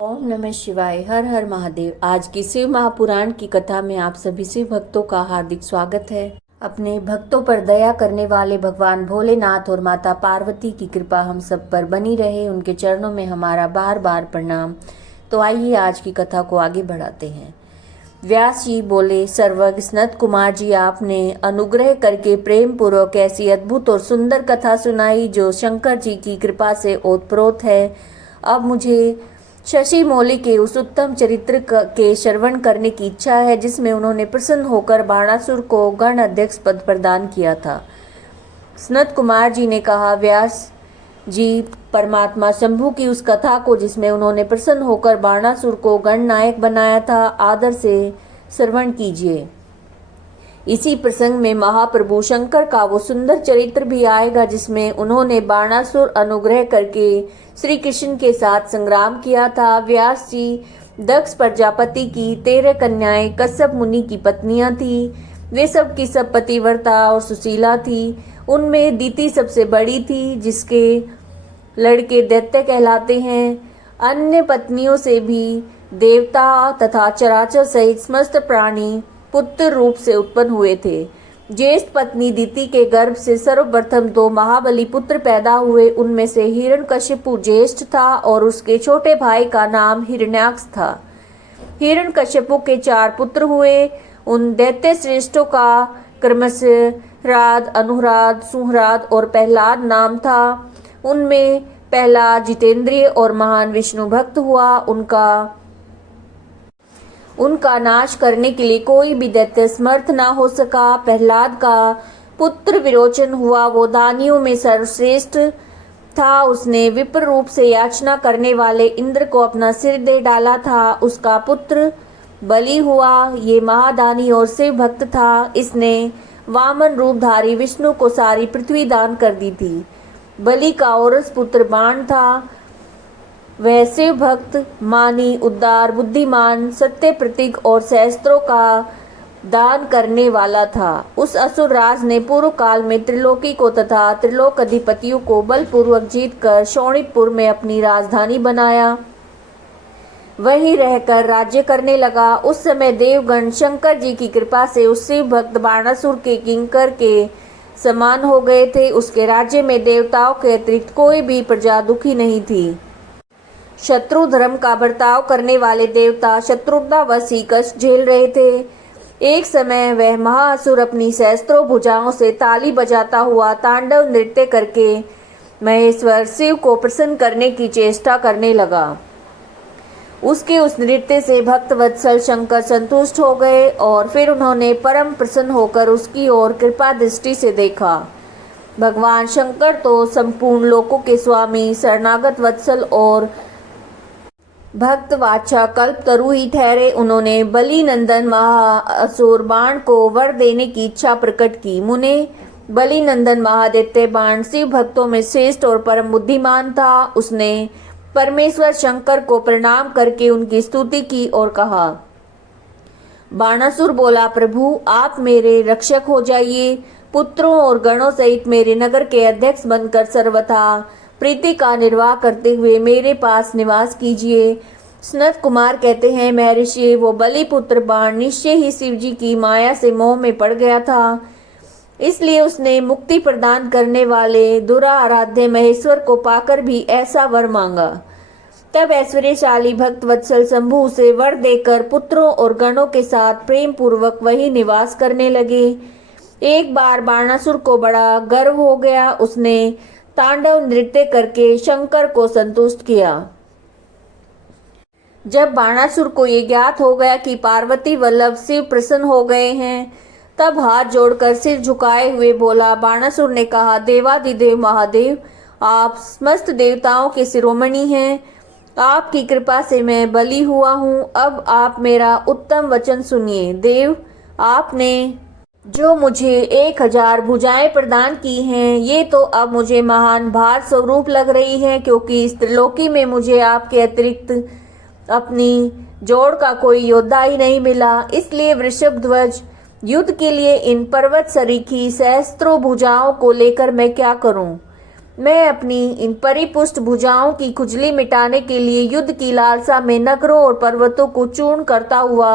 ओम नमः शिवाय। हर हर महादेव। आज की शिव महापुराण की कथा में आप सभी शिव भक्तों का हार्दिक स्वागत है। अपने भक्तों पर दया करने वाले भगवान भोलेनाथ और माता पार्वती की कृपा हम सब पर बनी रहे, उनके चरणों में हमारा बार बार प्रणाम। तो आइए आज की कथा को आगे बढ़ाते हैं। व्यास जी बोले, सर्वज्ञ सनत कुमार जी, आपने अनुग्रह करके प्रेम पूर्वक ऐसी अद्भुत और सुंदर कथा सुनाई जो शंकर जी की कृपा से ओतप्रोत है। अब मुझे शशि मौली के उस उत्तम चरित्र के श्रवण करने की इच्छा है जिसमें उन्होंने प्रसन्न होकर बाणासुर को गण अध्यक्ष पद प्रदान किया था। सनत कुमार जी ने कहा, व्यास जी, परमात्मा शंभु की उस कथा को जिसमें उन्होंने प्रसन्न होकर बाणासुर को गण नायक बनाया था, आदर से श्रवण कीजिए। इसी प्रसंग में महाप्रभु शंकर का वो सुंदर चरित्र भी आएगा जिसमें उन्होंने बाणासुर अनुग्रह करके श्री कृष्ण के साथ संग्राम किया था। व्यास जी, दक्ष प्रजापति की 13 कन्याएं कश्यप मुनि की पत्नियां थी। वे सब की सब पतिव्रता और सुशीला थी। उनमें दीति सबसे बड़ी थी, जिसके लड़के दैत्य कहलाते हैं। अन्य पत्नियों से भी देवता तथा चराचर सहित समस्त प्राणी पुत्र रूप से उत्पन्न हुए थे। ज्येष्ठ पत्नी दीति के गर्भ से सर्वप्रथम 2 महाबली पुत्र पैदा हुए। उनमें से हिरण्यकशिपु ज्येष्ठ था और उसके छोटे भाई का नाम हिरण्याक्ष था। हिरण्यकशिपु के 4 पुत्र हुए। उन दैत्य श्रेष्ठों का क्रमशः राध, अनुराध, सुहराद और प्रहलाद नाम था। उनमें पहला जितेंद्रिय और महान विष्णु भक्त हुआ। उनका नाश करने के लिए कोई भी दैत्य समर्थ न हो सका। प्रहलाद का पुत्र विरोचन हुआ। वो दानियों में सर्वश्रेष्ठ था। उसने विप्र रूप से याचना करने वाले इंद्र को अपना सिर दे डाला था। उसका पुत्र बलि हुआ। ये महादानी और शिव भक्त था। इसने वामन रूपधारी विष्णु को सारी पृथ्वी दान कर दी थी। बलि का औरस पुत्र बाण था। वह शिव भक्त, मानी, उदार, बुद्धिमान, सत्य प्रतीक और सहस्त्रों का दान करने वाला था। उस असुर राज ने पूर्व काल में त्रिलोकी को तथा त्रिलोक अधिपतियों को बलपूर्वक जीतकर शोणितपुर में अपनी राजधानी बनाया। वहीं रहकर राज्य करने लगा। उस समय देवगण शंकर जी की कृपा से उस शिव भक्त बाणासुर के किंकर के समान हो गए थे। उसके राज्य में देवताओं के अतिरिक्त कोई भी प्रजा दुखी नहीं थी। शत्रु धर्म का बर्ताव करने वाले देवता शत्रुघ्नवश ही कष्ट झेल रहे थे। एक समय वह महाअसुर अपनी सहस्त्रों भुजाओं से ताली बजाता हुआ तांडव नृत्य करके महेश्वर शिव को प्रसन्न करने की चेष्टा करने लगा। उसके उस नृत्य से भक्त वत्सल शंकर संतुष्ट हो गए और फिर उन्होंने परम प्रसन्न होकर उसकी ओर कृपा दृष्टि से देखा। भगवान शंकर तो संपूर्ण लोकों के स्वामी, शरणागत वत्सल और भक्त वाचा कल्प तरु ही ठहरे। उन्होंने बलि नंदन महाअसुर बाण को वर देने की इच्छा प्रकट की। मुने बलि नंदन महादैत्य बाण शिव भक्तों में श्रेष्ठ और परम बुद्धिमान था। उसने परमेश्वर शंकर को प्रणाम करके उनकी स्तुति की और कहा, बाणासुर बोला, प्रभु आप मेरे रक्षक हो जाइए। पुत्रों और गणों सहित मेरे नगर के अध्यक्ष बनकर सर्वथा प्रीति का निर्वाह करते हुए मेरे पास निवास कीजिए। सनत कुमार कहते हैं, महर्षि, वो बलि पुत्र बाण निश्चय ही शिव जी की माया से मोह में पड़ गया था। इसलिए उसने मुक्ति प्रदान करने वाले दुराराध्य महेश्वर को पाकर भी ऐसा वर मांगा। तब ऐश्वर्यशाली भक्त वत्सल शंभु उसे वर देकर पुत्रों और गणों के साथ प्रेम पूर्वक वही निवास करने लगे। एक बार बाणासुर को बड़ा गर्व हो गया। उसने तांडव नृत्य करके शंकर को संतुष्ट किया। जब बाणासुर को ये ज्ञात हो गया कि पार्वती वल्लभ शिव प्रसन्न हो गए हैं, तब हाथ जोड़कर सिर झुकाए हुए बोला। बाणासुर ने कहा, देवादिदेव महादेव, आप समस्त देवताओं के शिरोमणि हैं। आपकी कृपा से मैं बलि हुआ हूँ। अब आप मेरा उत्तम वचन सुनिए। देव, आपने जो मुझे 1000 भुजाएं प्रदान की हैं, ये तो अब मुझे महान भार स्वरूप लग रही हैं, क्योंकि इस त्रिलोकी में मुझे आपके अतिरिक्त अपनी जोड़ का कोई योद्धा ही नहीं मिला। इसलिए वृषभ ध्वज, युद्ध के लिए इन पर्वत सरीखी सहस्त्रों भुजाओं को लेकर मैं क्या करूं? मैं अपनी इन परिपुष्ट भुजाओं की खुजली मिटाने के लिए युद्ध की लालसा में नगरों और पर्वतों को चूर्ण करता हुआ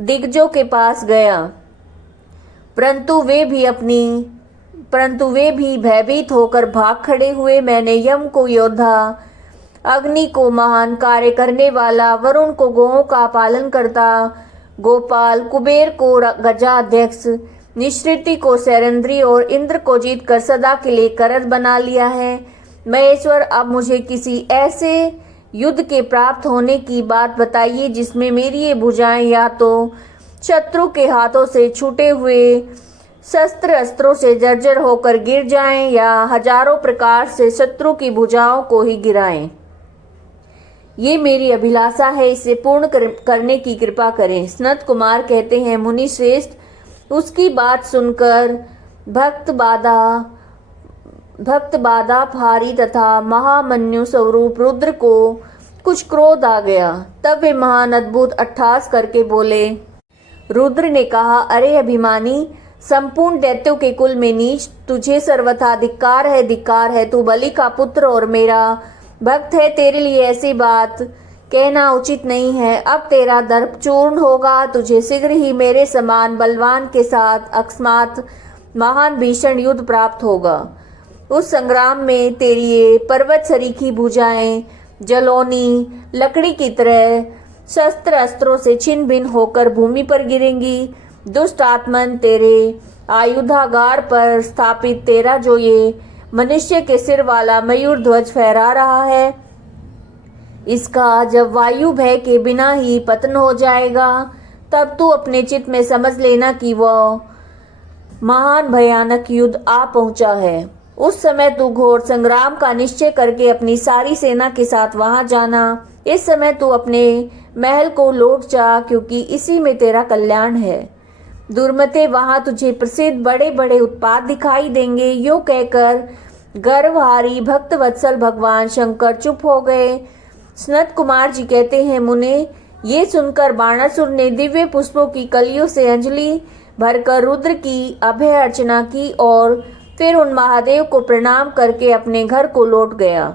दिग्गजों के पास गया, परंतु वे भी भयभीत होकर भाग खड़े हुए। मैंने यम को योद्धा, अग्नि को महान कार्य करने वाला, वरुण को गौओं का पालन करता गोपाल, कुबेर को गजाध्यक्ष, निश्रिति को सैरंद्री और इंद्र को जीत कर सदा के लिए करद बना लिया है। महेश्वर, अब मुझे किसी ऐसे युद्ध के प्राप्त होने की बात बताइए जिसमें मेरी ये भुजाएं या तो शत्रु के हाथों से छूटे हुए शस्त्र अस्त्रों से जर्जर होकर गिर जाएं या हजारों प्रकार से शत्रु की भुजाओं को ही गिराएं। ये मेरी अभिलाषा है, इसे पूर्ण करने की कृपा करें। सनत कुमार कहते हैं, मुनि श्रेष्ठ, उसकी बात सुनकर भक्त बाधा भारी तथा महामन्यु स्वरूप रुद्र को कुछ क्रोध आ गया। तब वे महान अद्भुत अट्टहास करके बोले। रुद्र ने कहा, अरे अभिमानी, संपूर्ण दैत्यों के कुल में नीच, तुझे सर्वथा धिक्कार है। तू बलि का पुत्र और मेरा भक्त है, तेरे लिए ऐसी बात कहना उचित नहीं है। अब तेरा दर्प चूर्ण होगा, तुझे शीघ्र ही मेरे समान बलवान के साथ अकस्मात महान भीषण युद्ध प्राप्त होगा। उस संग्राम में तेरी ये पर्वत सरीखी भुजाएं जलौनी लकड़ी की तरह शस्त्र अस्त्रों से छिन्न भिन्न होकर भूमि पर गिरेंगी। दुष्ट आत्मन, तेरे आयुधागार पर स्थापित तेरा जो ये मनुष्य के सिर वाला मयूर ध्वज फहरा रहा है, इसका जब वायु भय के बिना ही पतन हो जाएगा, तब तू अपने चित्त में समझ लेना कि वह महान भयानक युद्ध आ पहुंचा है। उस समय तू घोर संग्राम का निश्चय करके अपनी सारी सेना के साथ वहां जाना। इस समय तू अपने महल को लौट जा, क्योंकि इसी में तेरा कल्याण है। दुर्मते, वहां तुझे प्रसिद्ध बड़े बड़े उत्पात दिखाई देंगे। यो कहकर गर्वहारी भक्त वत्सल भगवान शंकर चुप हो गए। सनत कुमार जी कहते हैं, मुने, ये सुनकर बाणासुर ने दिव्य पुष्पों की कलियों से अंजलि भरकर रुद्र की अभय अर्चना की और फिर उन महादेव को प्रणाम करके अपने घर को लौट गया।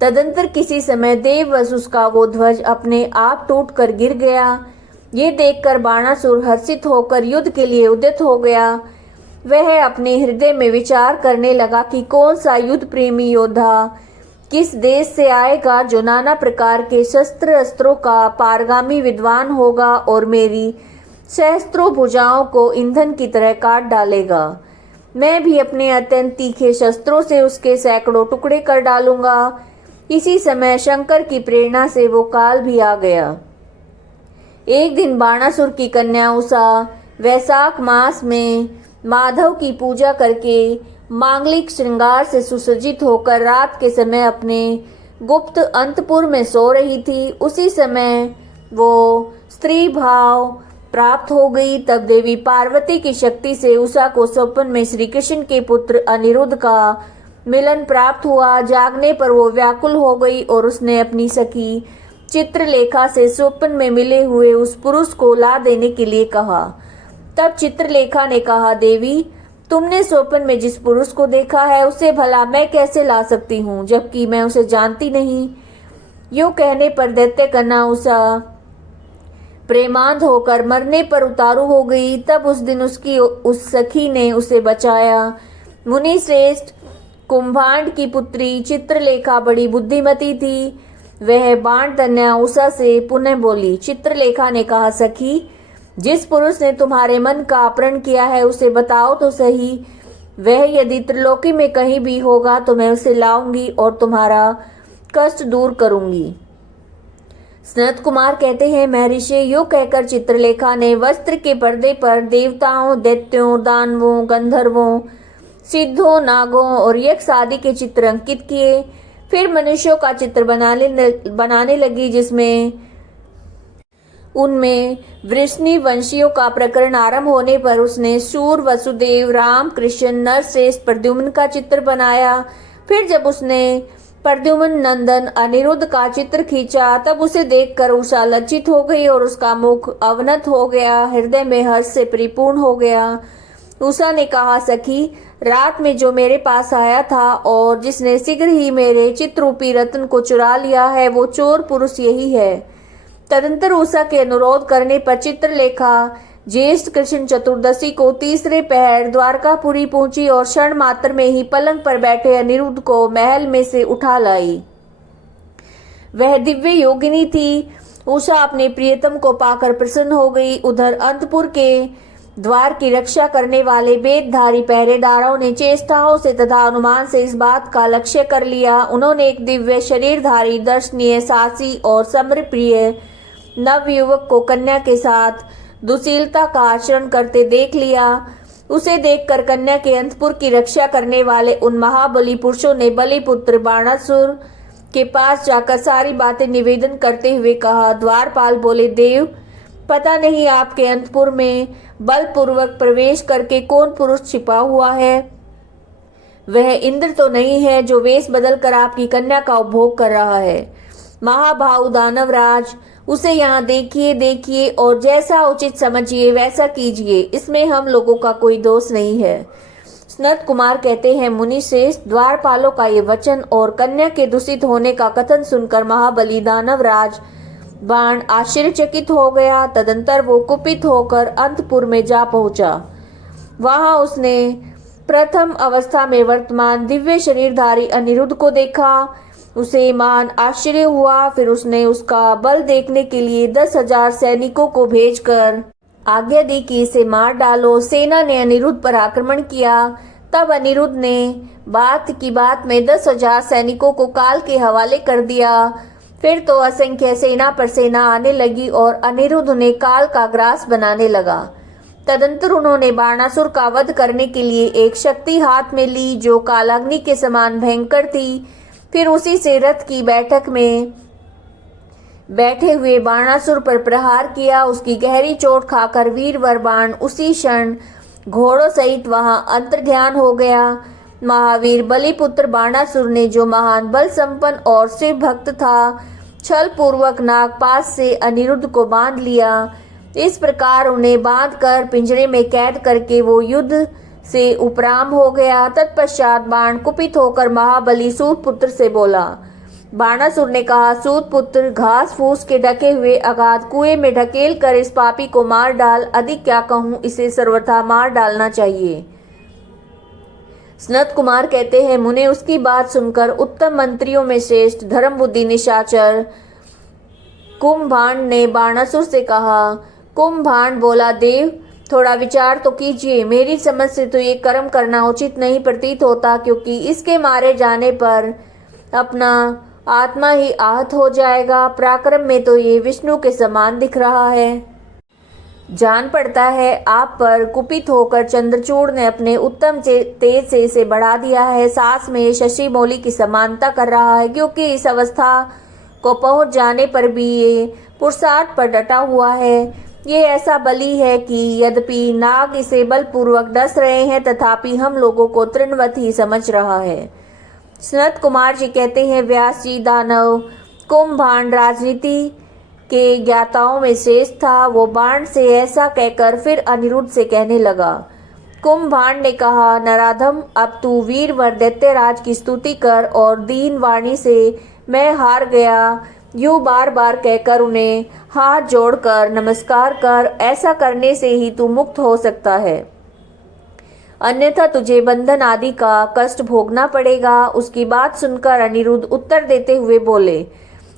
तदंतर किसी समय देववसुस का वो ध्वज अपने आप टूट कर गिर गया। ये देखकर बाणासुर हर्षित होकर युद्ध के लिए उद्यत हो गया। वह अपने हृदय में विचार करने लगा कि कौन सा युद्ध प्रेमी योद्धा किस देश से आएगा जो नाना प्रकार के शस्त्र अस्त्रों का पारगामी विद्वान होगा और मेरी सहस्त्रों भुजाओं को ईंधन की तरह काट डालेगा। मैं भी अपने अत्यंत तीखे शस्त्रों से उसके सैकड़ों टुकड़े कर डालूंगा। इसी समय शंकर की प्रेरणा से वो काल भी आ गया। एक दिन बाणासुर की कन्या उषा वैशाख मास में माधव की पूजा करके मांगलिक श्रृंगार से सुसज्जित होकर रात के समय अपने गुप्त अंतपुर में सो रही थी। उसी समय वो स्त्री भाव प्राप्त हो गई। तब देवी पार्वती की शक्ति से उषा को स्वप्न में श्री कृष्ण के पुत्र अनिरुद्ध का मिलन प्राप्त हुआ। जागने पर वो व्याकुल हो गई और उसने अपनी सखी चित्रलेखा से स्वप्न में मिले हुए उस पुरुष को ला देने के लिए कहा। तब चित्रलेखा ने कहा, देवी, तुमने स्वप्न में जिस पुरुष को देखा है उसे भला मैं कैसे ला सकती हूँ, जबकि मैं उसे जानती नहीं। यूं कहने पर दैत्य कन्या उषा प्रेमांध होकर मरने पर उतारू हो गई। तब उस दिन उसकी उस सखी ने उसे बचाया। मुनि श्रेष्ठ, कुंभांड की पुत्री चित्रलेखा बड़ी बुद्धिमती थी। वह बाण कन्या उषा से पुनः बोली। चित्रलेखा ने कहा, सखी, जिस पुरुष ने तुम्हारे मन का अपहरण किया है उसे बताओ तो सही। वह यदि त्रिलोकी में कहीं भी होगा तो मैं उसे लाऊंगी और तुम्हारा कष्ट दूर करूंगी। सनत कुमार कहते हैं, महर्षि, यूं कहकर चित्रलेखा ने वस्त्र के पर्दे पर देवताओं, दैत्यों, दानवों, गंधर्वों, सिद्धों, नागों और यक्ष आदि के चित्र अंकित किए। फिर मनुष्यों का चित्र बनाने लगी, जिसमें उनमें वृष्णि वंशियों का प्रकरण आरंभ होने पर उसने शूर, वसुदेव, राम, कृष्ण, नरश्रेष्ठ, प्रद्युम्न का चित्र बनाया। फिर जब उसने प्रद्युम्न नंदन अनिरुद्ध का चित्र खींचा तब उसे देखकर उषा लज्जित हो गई और उसका मुख अवनत हो गया, हृदय में हर्ष से परिपूर्ण हो गया। उषा ने कहा, सखी, रात में जो मेरे पास आया था और जिसने शीघ्र ही मेरे चित्ररूपी रत्न को चुरा लिया है, वो चोर पुरुष यही है। तदंतर उषा के अनुरोध करने पर चित्रलेखा ज्येष्ठ कृष्ण चतुर्दशी को तीसरे पहर द्वारकापुरी पहुंची और क्षण मात्र में ही पलंग पर बैठे अनिरुद्ध को महल में से उठा लाई। वह दिव्य योगिनी थी। उषा अपने प्रियतम को पाकर प्रसन्न हो गई। उधर अंतपुर के द्वार की रक्षा करने वाले वेदधारी पहरेदारों ने चेष्टाओं से तथा अनुमान से इस बात का लक्ष्य कर लिया। उन्होंने एक दिव्य शरीरधारी, दर्शनीय, साहसी और समरप्रिय नवयुवक को कन्या के साथ दुशीलता का आचरण करते देख लिया। उसे देखकर कन्या के अंतपुर की रक्षा करने वाले उन महाबली पुरुषों ने बलिपुत्र बाणासुर के पास जाकर सारी बातें निवेदन करते हुए कहा। द्वारपाल बोले, देव, पता नहीं आपके अंतपुर में बलपूर्वक प्रवेश करके कौन पुरुष छिपा हुआ है। वह इंद्र तो नहीं है जो वेश बदलकर आपकी कन्या का उपभोग कर रहा है। महाभाव दानवराज, उसे यहाँ देखिए और जैसा उचित समझिए वैसा कीजिए। इसमें हम लोगों का कोई दोष नहीं है। सनत कुमार कहते हैं, मुनि श्रेष्ठ, द्वारपालों का ये वचन और कन्या के दूषित होने का कथन सुनकर महाबली दानवराज बाण आश्चर्यचकित हो गया। तदंतर वो कुपित होकर अंतपुर में जा पहुंचा। वहां उसने प्रथम अवस्था में वर्तमान दिव्य शरीरधारी अनिरुद्ध को देखा। उसे महान आश्चर्य हुआ। फिर उसने उसका बल देखने के लिए 10,000 सैनिकों को भेजकर आज्ञा दी कि इसे मार डालो। सेना ने अनिरुद्ध पर आक्रमण किया। तब अनिरुद्ध ने बात की बात में 10,000 सैनिकों को काल के हवाले कर दिया। फिर तो असंख्य सेना पर सेना आने लगी और अनिरुद्ध ने काल का ग्रास बनाने लगा। तदंतर उन्होंने बाणासुर का वध करने के लिए एक शक्ति हाथ में ली जो कालाग्नि के समान भयंकर थी। फिर उसी से रथ की बैठक में बैठे हुए बाणासुर पर प्रहार किया। उसकी गहरी चोट खाकर वीरवर बाण उसी क्षण घोड़ों सहित वहां अंतर्ध्यान हो गया। महावीर बलिपुत्र बाणासुर ने, जो महान बल संपन्न और शिव भक्त था, छल पूर्वक नागपाश से अनिरुद्ध को बांध लिया। इस प्रकार उन्हें बांधकर पिंजरे में कैद करके वो युद्ध से उपराम हो गया। तत्पश्चात बाण कुपित होकर महाबली सूतपुत्र से बोला। बाणासुर ने कहा, सूतपुत्र, घास फूस के ढके हुए अगाध कुएं में ढकेल कर इस पापी को मार डाल। अधिक क्या कहूँ, इसे सर्वथा मार डालना चाहिए। सनत कुमार कहते हैं, मुने उसकी बात सुनकर उत्तम मंत्रियों में श्रेष्ठ धर्म बुद्धि निशाचर कुंभांड ने बाणासुर से कहा। कुंभांड बोला, देव, थोड़ा विचार तो कीजिए। मेरी समझ से तो ये कर्म करना उचित नहीं प्रतीत होता, क्योंकि इसके मारे जाने पर अपना आत्मा ही आहत हो जाएगा। पराक्रम में तो ये विष्णु के समान दिख रहा है। जान पड़ता है आप पर कुपित होकर चंद्रचूड़ ने अपने उत्तम तेज से इसे बढ़ा दिया है। सास में शशि मौली की समानता कर रहा है, क्योंकि इस अवस्था को पहुंच जाने पर भी ये पुरुषार्थ पर डटा हुआ है। ये ऐसा बली है कि यद्यपि नाग इसे बलपूर्वक डस रहे हैं, तथापि हम लोगों को तृणवत ही समझ रहा है। सनत कुमार जी कहते हैं, व्यास जी, दानव कुंभांड राजनीति के ज्ञाताओं में श्रेष्ठ था। वो बाण से ऐसा कहकर फिर अनिरुद्ध से कहने लगा। कुंभांड ने कहा, नराधम, अब तू वीरवर दैत्यराज की स्तुति कर और दीन वाणी से मैं हार गया यूं बार बार कहकर उन्हें हाथ जोड़कर नमस्कार कर। ऐसा करने से ही तू मुक्त हो सकता है, अन्यथा तुझे बंधन आदि का कष्ट भोगना पड़ेगा। उसकी बात सुनकर अनिरुद्ध उत्तर देते हुए बोले।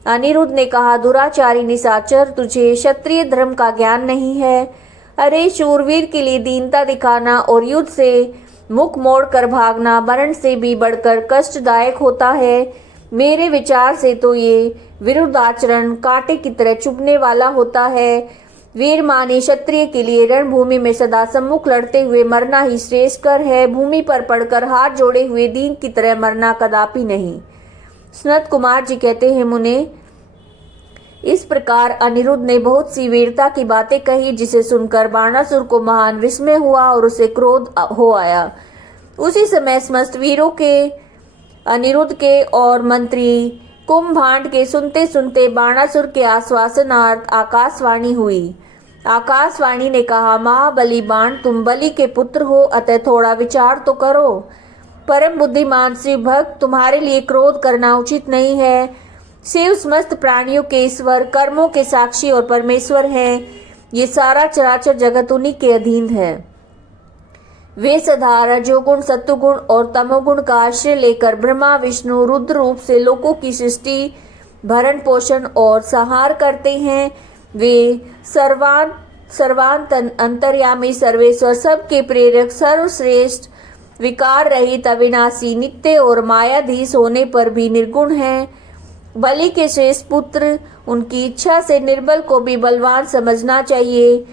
अनिरुद्ध ने कहा, दुराचारी निशाचर, तुझे क्षत्रिय धर्म का ज्ञान नहीं है। अरे शूरवीर के लिए दीनता दिखाना और युद्ध से मुख मोड़ कर भागना मरण से भी बढ़कर कष्टदायक होता है। मेरे विचार से तो ये विरुद्ध आचरण कांटे की तरह चुभने वाला होता है। वीरमानी क्षत्रिय के लिए रणभूमि में सदा सम्मुख लड़ते हुए मरना ही श्रेष्ठकर है। भूमि पर पड़कर हाथ जोड़े हुए दीन की तरह मरना कदापि नहीं। सनत कुमार जी कहते हैं, मुने, इस प्रकार अनिरुद्ध ने बहुत सी वीरता की बातें कही, जिसे सुनकर बाणासुर को महान विस्मय हुआ और उसे क्रोध हो आया। उसी समय समस्त वीरों के, अनिरुद्ध के और मंत्री कुंभांड के सुनते सुनते बाणासुर के आश्वासनार्थ आकाशवाणी हुई। आकाशवाणी ने कहा, महाबली बाण, तुम बलि के पुत्र हो, अतः थोड़ा विचार तो करो। परम बुद्धिमान शिव भक्त, तुम्हारे लिए क्रोध करना उचित नहीं है। शिव समस्त प्राणियों के ईश्वर, कर्मों के साक्षी और परमेश्वर हैं। ये सारा चराचर जगत उन्हीं के अधीन है। वे सदा रजोगुण, सत्वगुण और तमोगुण का आश्रय लेकर ब्रह्मा विष्णु रुद्र रूप से लोकों की सृष्टि, भरण पोषण और संहार करते हैं। वे सर्वांत अंतर्यामी, सर्वेश्वर, सबके प्रेरक, सर्वश्रेष्ठ, विकार रहित, अविनाशी, नित्य और मायाधीश होने पर भी निर्गुण हैं। बलि के श्रेष्ठ पुत्र, उनकी इच्छा से निर्बल को भी बलवान समझना चाहिए।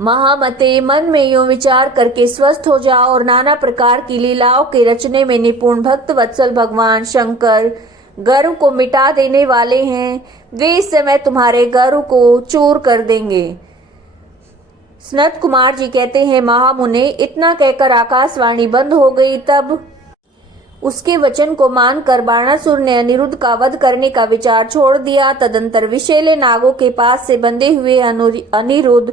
महामते, मन में यूं विचार करके स्वस्थ हो जाओ और नाना प्रकार की लीलाओं के रचने में निपुण भक्त वत्सल भगवान शंकर गर्व को मिटा देने वाले हैं। वे इस समय तुम्हारे गर्व को चूर कर देंगे। सनत कुमार जी कहते हैं, महामुने, इतना कहकर आकाशवाणी बंद हो गई। तब उसके वचन को मानकर बाणासुर ने अनिरुद्ध का वध करने का विचार छोड़ दिया। तदंतर विषैले नागों के पास से बंधे हुए अनिरुद्ध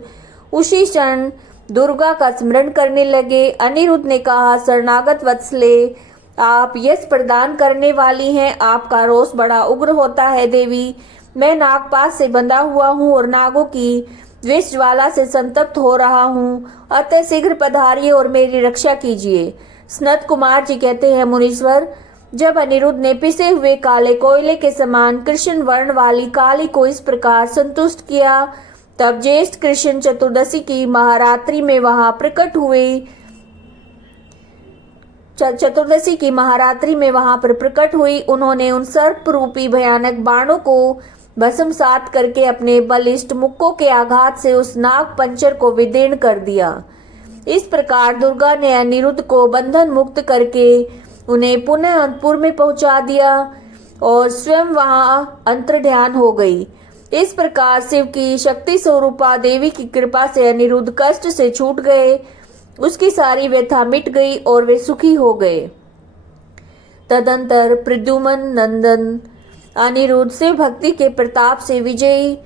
उसी क्षण दुर्गा का स्मरण करने लगे। अनिरुद्ध ने कहा, शरणागत वत्सले, आप यश प्रदान करने वाली हैं। आपका रोष बड़ा उग्र होता है देवी। मैं नागपाश से बंधा हुआ हूँ और नागों की विष ज्वाला से संतप्त हो रहा हूँ, अतः शीघ्र पधारिए और मेरी रक्षा कीजिए। सनत कुमार जी कहते हैं, मुनीश्वर, जब अनिरुद्ध ने पिसे हुए काले कोयले के समान कृष्ण वर्ण वाली काली को इस प्रकार संतुष्ट किया, तब ज्येष्ठ कृष्ण चतुर्दशी की महारात्रि में वहां प्रकट हुए। चतुर्दशी की महारात्रि में वहां पर प्रकट हुई। उन्होंने उन सर्प रूपी भयानक बाणों को भस्मसात करके अपने बलिष्ठ मुक्कों के आघात से उस नाग पंचर को विदीर्ण कर दिया। इस प्रकार दुर्गा ने अनिरुद्ध को बंधन मुक्त करके उन्हें पुनः अंतपुर में पहुंचा दिया और स्वयं वहां अंतर्ध्यान हो गई। इस प्रकार शिव की शक्ति स्वरूपा देवी की कृपा से अनिरुद्ध कष्ट से छूट गए। उसकी सारी व्यथा मिट गई और वे सुखी हो गए। तदंतर प्रद्युम्न नंदन अनिरुद्ध शिव भक्ति के प्रताप से विजयी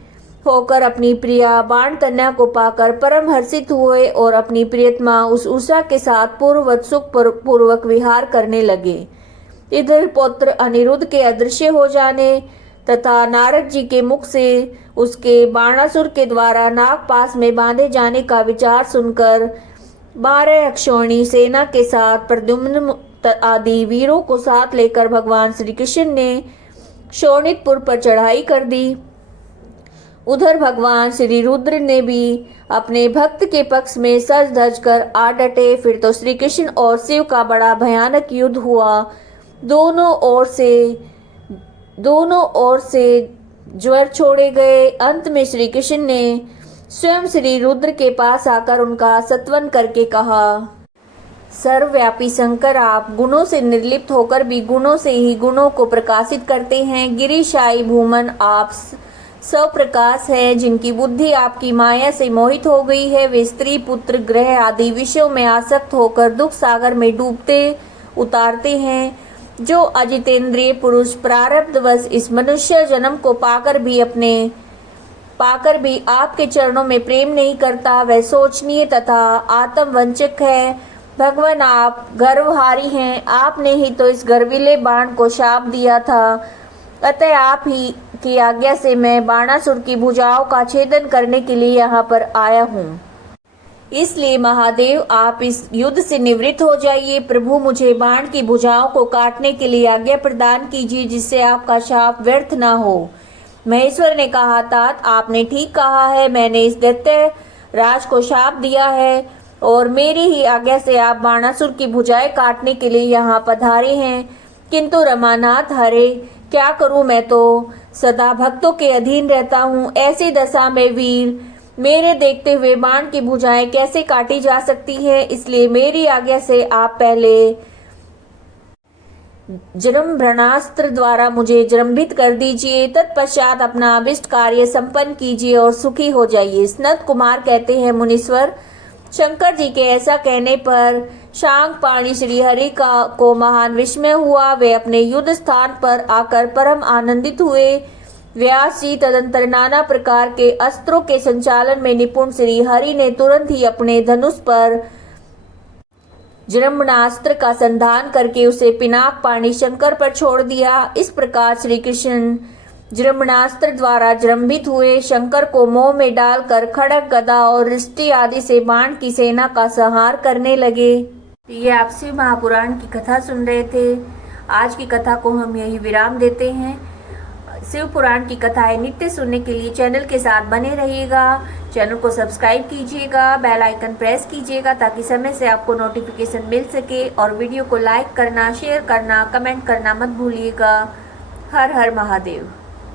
होकर अपनी प्रिया बाणकन्या को पाकर परम हर्षित हुए और अपनी प्रियतमा उस उषा के साथ पूर्ववत सुख पूर्वक विहार करने लगे। इधर पौत्र अनिरुद्ध के अदृश्य हो जाने तथा नारद जी के मुख से उसके बाणासुर के द्वारा नागपाश में बांधे जाने का विचार सुनकर 12 अक्षौणी सेना के साथ प्रद्युम्न आदि वीरों को साथ लेकर भगवान श्री कृष्ण ने शोणितपुर पर चढ़ाई कर दी। उधर भगवान श्री रुद्र ने भी अपने भक्त के पक्ष में सज धज कर आ डटे। फिर तो श्री कृष्ण और शिव का बड़ा भयानक युद्ध हुआ। दोनों ओर से ज्वर छोड़े गए। अंत में श्री कृष्ण ने स्वयं श्री रुद्र के पास आकर उनका सत्वन करके कहा, सर्वव्यापी शंकर, आप गुणों से निर्लिप्त होकर भी गुणों से ही गुणों को प्रकाशित करते हैं। गिरिशाई भूमन, आप सब प्रकाश है। जिनकी बुद्धि आपकी माया से मोहित हो गई है, वे स्त्री, पुत्र, ग्रह आदि विषयों में आसक्त होकर दुख सागर में डूबते उतारते हैं। जो अजितेंद्रिय पुरुष प्रारब्धवश इस मनुष्य जन्म को पाकर भी आपके चरणों में प्रेम नहीं करता, वह शोचनीय तथा आत्मवंचक है। भगवान, आप गर्वहारी हैं। आपने ही तो इस गर्विले बाण को शाप दिया था, अतः आप ही की आज्ञा से मैं बाणासुर की भुजाओं का छेदन करने के लिए यहाँ पर आया हूँ। इसलिए महादेव, आप इस युद्ध से निवृत्त हो जाइए। प्रभु, मुझे बाण की भुजाओं को काटने के लिए आज्ञा प्रदान कीजिए, जिससे आपका शाप व्यर्थ न हो। महेश्वर ने कहा, तात, आपने ठीक कहा है। मैंने इस दैत्य राज को शाप दिया है और मेरी ही आज्ञा से आप बाणासुर की भुजाएं काटने के लिए यहाँ पधारे हैं। किंतु रमानाथ, हरे क्या करूं, मैं तो सदा भक्तों के अधीन रहता हूँ। ऐसी दशा में वीर, मेरे देखते हुए बाण की भुजाएं कैसे काटी जा सकती है? इसलिए मेरी आज्ञा से आप पहले जृंभणास्त्र द्वारा मुझे जृंभित कर दीजिए, तत्पश्चात अपना अभिष्ट कार्य संपन्न कीजिए और सुखी हो जाइए। सनत कुमार कहते हैं, मुनीश्वर, शंकर जी के ऐसा कहने पर शांगपाणी श्री हरि को महान विस्मय हुआ। वे अपने युद्ध स्थान पर आकर परम आनंदित हुए। व्यास जी तदंतर नाना प्रकार के अस्त्रों के संचालन में निपुण श्री हरि ने तुरंत ही अपने धनुष पर जृंभणास्त्र का संधान करके उसे पिनाक पाणी शंकर पर छोड़ दिया। इस प्रकार श्री कृष्ण जृंभणास्त्र द्वारा जृंभित हुए शंकर को मोह में डालकर खड़ग, गदा और रिष्टि आदि से बाण की सेना का संहार करने लगे। ये आप शिव महापुराण की कथा सुन रहे थे। आज की कथा को हम यही विराम देते हैं। शिव पुराण की कथाएं नित्य सुनने के लिए चैनल के साथ बने रहिएगा। चैनल को सब्सक्राइब कीजिएगा, बेल आइकन प्रेस कीजिएगा ताकि समय से आपको नोटिफिकेशन मिल सके, और वीडियो को लाइक करना, शेयर करना, कमेंट करना मत भूलिएगा। हर हर महादेव।